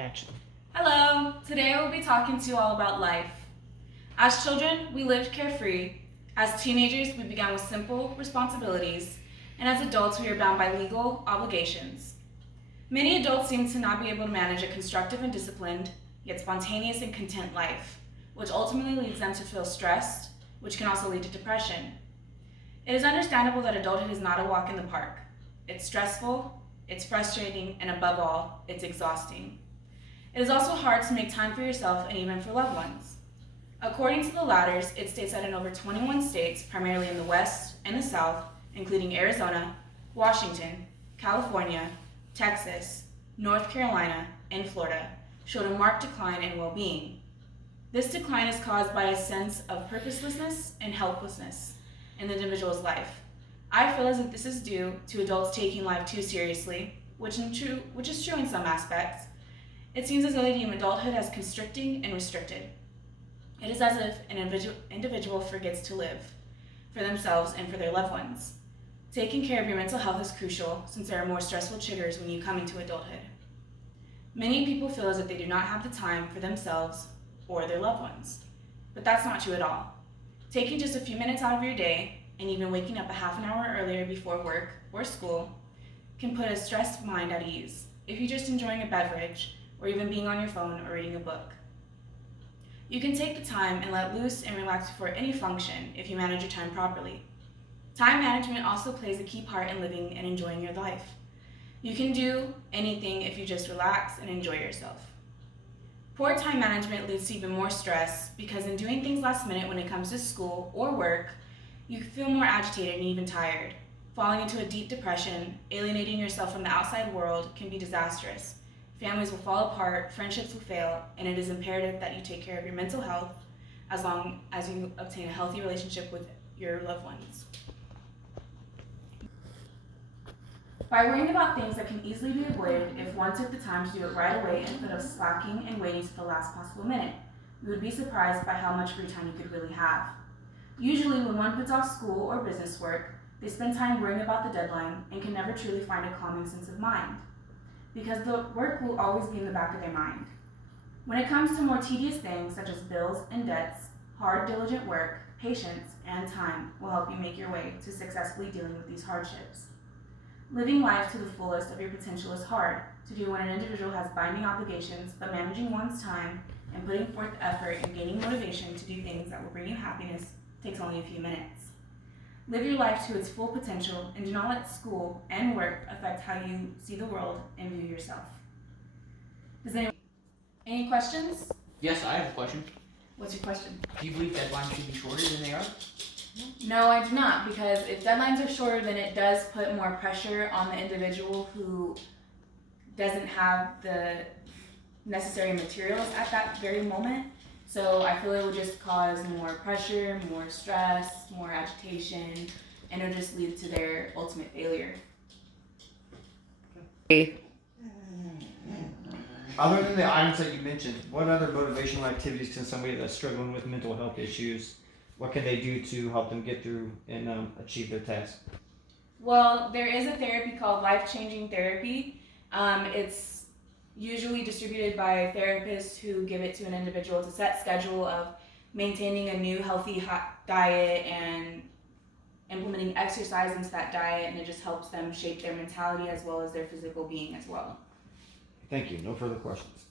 Action. Hello! Today we'll be talking to you all about life. As children, we lived carefree. As teenagers, we began with simple responsibilities. And as adults, we are bound by legal obligations. Many adults seem to not be able to manage a constructive and disciplined, yet spontaneous and content life, which ultimately leads them to feel stressed, which can also lead to depression. It is understandable that adulthood is not a walk in the park. It's stressful, it's frustrating, and above all, it's exhausting. It is also hard to make time for yourself and even for loved ones. According to the ladders, it states that in over 21 states, primarily in the West and the South, including Arizona, Washington, California, Texas, North Carolina, and Florida, showed a marked decline in well-being. This decline is caused by a sense of purposelessness and helplessness in the individual's life. I feel as if this is due to adults taking life too seriously, which is true in some aspects. It seems as though they deem adulthood as constricting and restricted. It is as if an individual forgets to live for themselves and for their loved ones. Taking care of your mental health is crucial since there are more stressful triggers when you come into adulthood. Many people feel as if they do not have the time for themselves or their loved ones, but that's not true at all. Taking just a few minutes out of your day and even waking up a half an hour earlier before work or school can put a stressed mind at ease if you're just enjoying a beverage or even being on your phone or reading a book. You can take the time and let loose and relax before any function if you manage your time properly. Time management also plays a key part in living and enjoying your life. You can do anything if you just relax and enjoy yourself. Poor time management leads to even more stress because in doing things last minute when it comes to school or work, you feel more agitated and even tired. Falling into a deep depression, alienating yourself from the outside world can be disastrous. Families will fall apart, friendships will fail, and it is imperative that you take care of your mental health as long as you obtain a healthy relationship with your loved ones. By worrying about things that can easily be avoided if one took the time to do it right away instead of slacking and waiting to the last possible minute, you would be surprised by how much free time you could really have. Usually when one puts off school or business work, they spend time worrying about the deadline and can never truly find a calming sense of mind, because the work will always be in the back of their mind. When it comes to more tedious things such as bills and debts, hard, diligent work, patience, and time will help you make your way to successfully dealing with these hardships. Living life to the fullest of your potential is hard to do when an individual has binding obligations, but managing one's time and putting forth effort and gaining motivation to do things that will bring you happiness takes only a few minutes. Live your life to its full potential and do not let school and work affect how you see the world and view yourself. Any questions? Yes, I have a question. What's your question? Do you believe deadlines should be shorter than they are? No, I do not, because if deadlines are shorter, then it does put more pressure on the individual who doesn't have the necessary materials at that very moment. So I feel it would just cause more pressure, more stress, more agitation, and it would just lead to their ultimate failure. Other than the items that you mentioned, what other motivational activities can somebody that's struggling with mental health issues, what can they do to help them get through and achieve their task? Well, there is a therapy called life-changing therapy. It's usually distributed by therapists who give it to an individual to set schedule of maintaining a new healthy diet and implementing exercise into that diet, and it just helps them shape their mentality as well as their physical being as well. Thank you. No further questions.